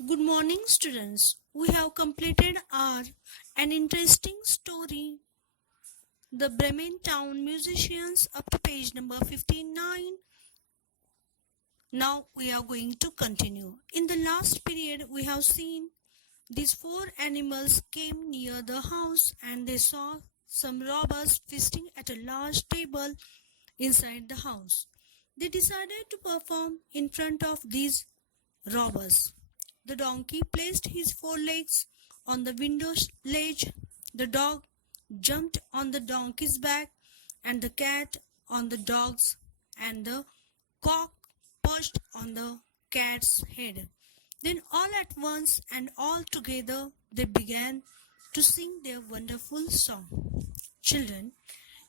Good morning, students. We have completed our an interesting story, The Bremen Town Musicians, up to page number 59. Now we are going to continue. In the last period, we have seen these four animals came near the house and they saw some robbers feasting at a large table inside the house. They decided to perform in front of these robbers. The donkey placed his forelegs on the window ledge, the dog jumped on the donkey's back, and the cat on the dog's, and the cock perched on the cat's head. Then all at once and all together they began to sing their wonderful song. Children,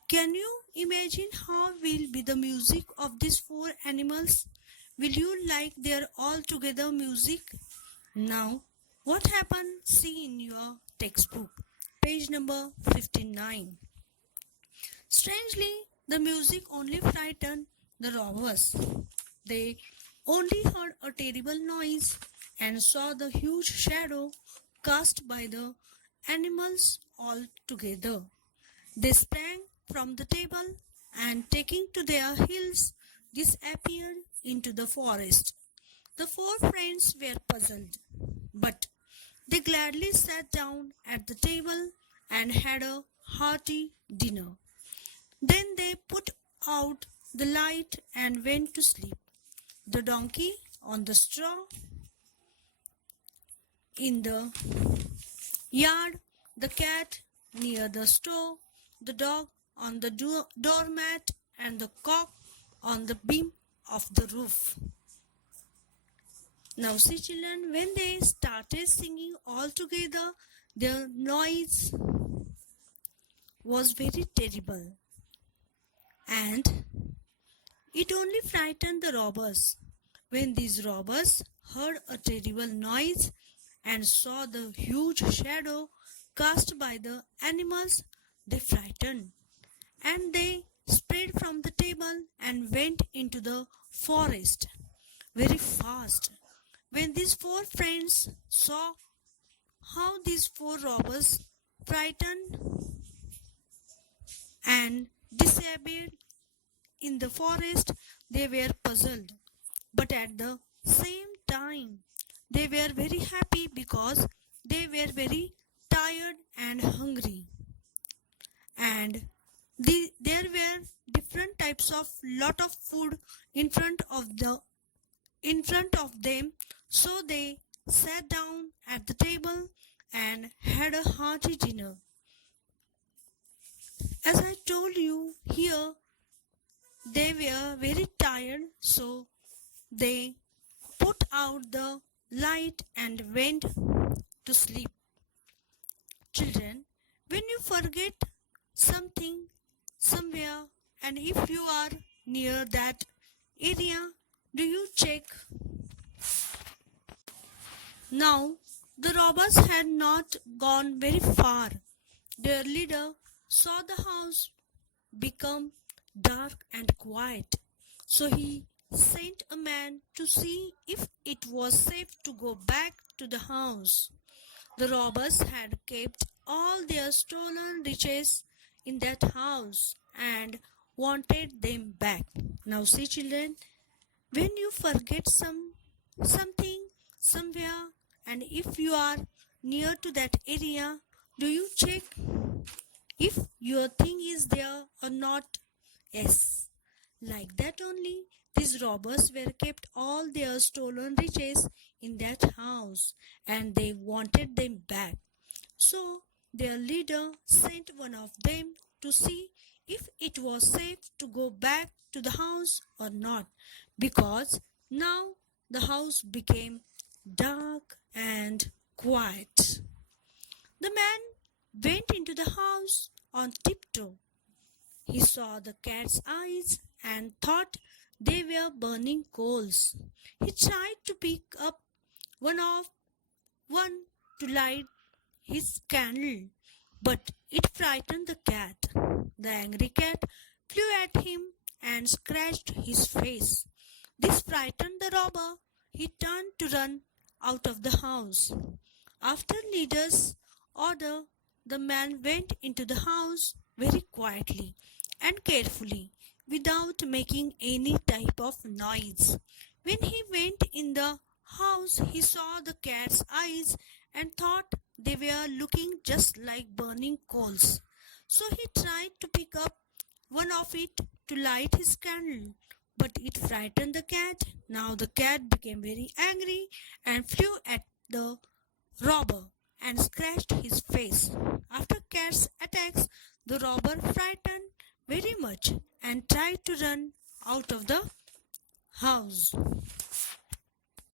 can you imagine how will be the music of these four animals? Will you like their all together music? Now, what happened? See in your textbook, page number 59. Strangely, the music only frightened the robbers. They only heard a terrible noise and saw the huge shadow cast by the animals all together. They sprang from the table and taking to their heels disappeared into the forest. The four friends were puzzled, but they gladly sat down at the table and had a hearty dinner. Then they put out the light and went to sleep. The donkey on the straw in the yard, the cat near the stove, the dog on the doormat, and the cock on the beam of the roof. Now see children, when they started singing all together, their noise was very terrible and it only frightened the robbers. When these robbers heard a terrible noise and saw the huge shadow cast by the animals, they frightened and they spread from the table and went into the forest very fast. When these four friends saw how these four robbers frightened and disappeared in the forest, they were puzzled. But at the same time, they were very happy because they were very tired and hungry. And there were different types of lot of food in front of them, so they sat down at the table and had a hearty dinner. As I told you here, they were very tired, so they put out the light and went to sleep. Children, when you forget something somewhere and if you are near that area, do you check? Now, the robbers had not gone very far. Their leader saw the house become dark and quiet. So he sent a man to see if it was safe to go back to the house. The robbers had kept all their stolen riches in that house and wanted them back. Now see children, when you forget something somewhere and if you are near to that area, do you check if your thing is there or not? Yes, like that only these robbers were kept all their stolen riches in that house and they wanted them back. So their leader sent one of them to see if it was safe to go back to the house or not, because now the house became dark and quiet. The man went into the house on tiptoe. He saw the cat's eyes and thought they were burning coals. He tried to pick up one to light his candle, but it frightened the cat. The angry cat flew at him and scratched his face. This frightened the robber. He turned to run out of the house. After leader's order, the man went into the house very quietly and carefully without making any type of noise. When he went in the house, he saw the cat's eyes and thought they were looking just like burning coals. So he tried to pick up one of it to light his candle, but it frightened the cat. Now the cat became very angry and flew at the robber and scratched his face. After cat's attacks, the robber frightened very much and tried to run out of the house.